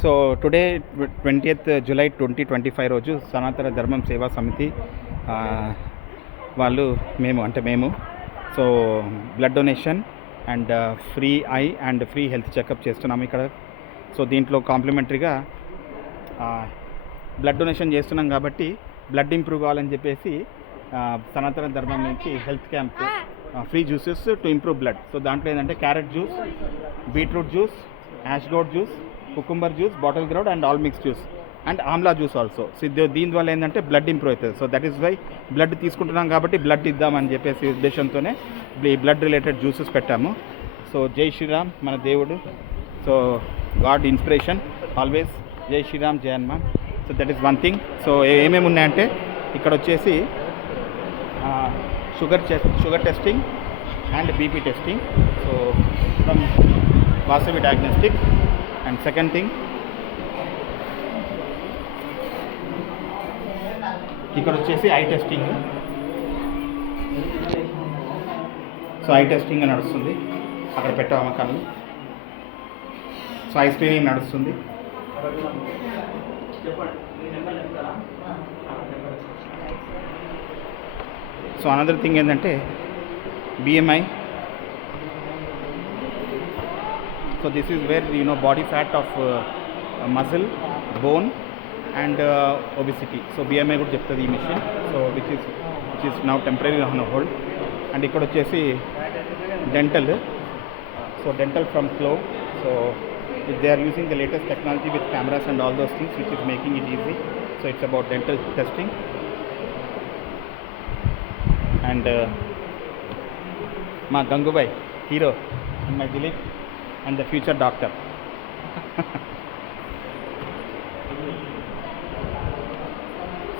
So today 20th July 2025 రోజు సనాతన ధర్మం సేవా సమితి వాళ్ళు మేము so blood donation and free I and free health checkup చేస్తున్నాము ఇక్కడ. సో దీంట్లో కాంప్లిమెంటరీగా బ్లడ్ డొనేషన్ చేస్తున్నాం కాబట్టి బ్లడ్ ఇంప్రూవ్ కావాలని చెప్పేసి సనాతన ధర్మం నుంచి health camp free juices to improve blood. So దాంట్లో ఏంటంటే carrot juice, beetroot juice, ash gourd juice, cucumber juice, bottle gourd and all mix juice and amla juice also. So దీనివల్ల ఏంటంటే బ్లడ్ ఇంప్రూవ్ అవుతుంది. So that is why blood తీసుకుంటున్నాం కాబట్టి blood ఇద్దామని చెప్పేసి ఉద్దేశంతోనే ఈ బ్లడ్ రిలేటెడ్ జ్యూసెస్ పెట్టాము. సో జై శ్రీరామ్ మన దేవుడు. So god inspiration always. జై శ్రీరామ్, జై Hanuman. So that is one thing. So ఏమేమి ఉన్నాయంటే ఇక్కడ వచ్చేసి sugar testing and BP testing. So from Vasavi diagnostic. And second thing ఇక్కడ వచ్చేసి I testing. So I testing నడుస్తుంది అక్కడ పెట్టాము కళ్ళు. సో ఐ స్క్రీనింగ్ నడుస్తుంది. సో అనదర్ థింగ్ ఏంటంటే BMI. So this is where body fat of muscle, bone and obesity. So BMI కూడా చెప్తుంది ఈ machine. So which is now temporary on hold. And ఇక్కడ వచ్చేసి dental. So dental from Flow. So they are using the latest technology with cameras and all those things which is making it easy. So it's about dental testing. And మా Gangubai hero and my Dilip and the future doctor.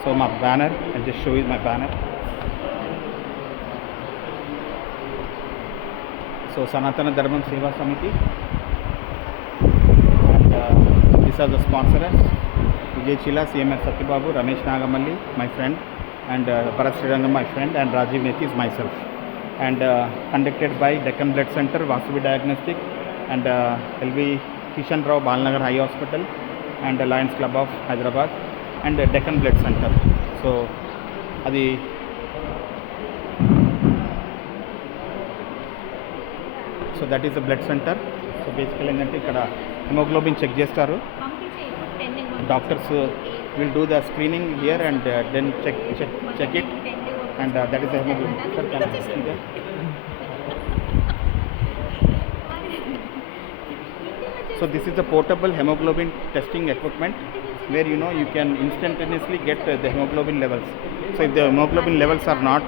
So my banner, I'll just show you my banner. So Sanatana Dharmam Seva Samiti, and these are the sponsors: Vijay Chila, CMS Satyababu, Ramesh Nagamalli, my friend, and Bharat Srirangam, my friend, and Rajiv Nethi is myself. And conducted by Deccan Blood Center, Vasavi Diagnostic, and LV Kishan Rao Balnagar High Hospital, and Lions Club of Hyderabad, and Deccan Blood Center. So adi so that is the blood center. So basically ఏంటంటే ఇక్కడ hemoglobin check చేస్తారు. Doctors will do the screening here and then check it, and that is the hemoglobin. Sir, can I see that? So this is a portable hemoglobin testing equipment where you can instantaneously get the hemoglobin levels. So if the hemoglobin levels are not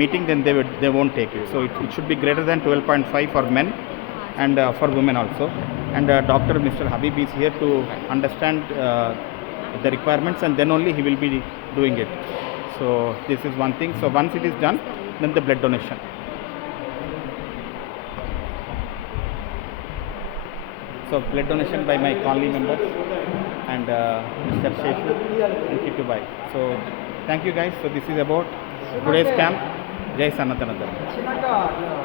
meeting, then they won't take it. So it should be greater than 12.5 for men and for women also. And Dr. Mr. Habib is here to understand the requirements, and then only he will be doing it. So this is one thing. So once it is done, then the blood donation. So blood donation by my colony members and Mr. Sheshu and Kittu Bhai. So thank you guys. So this is about today's camp. Jai Sanatana Dharma.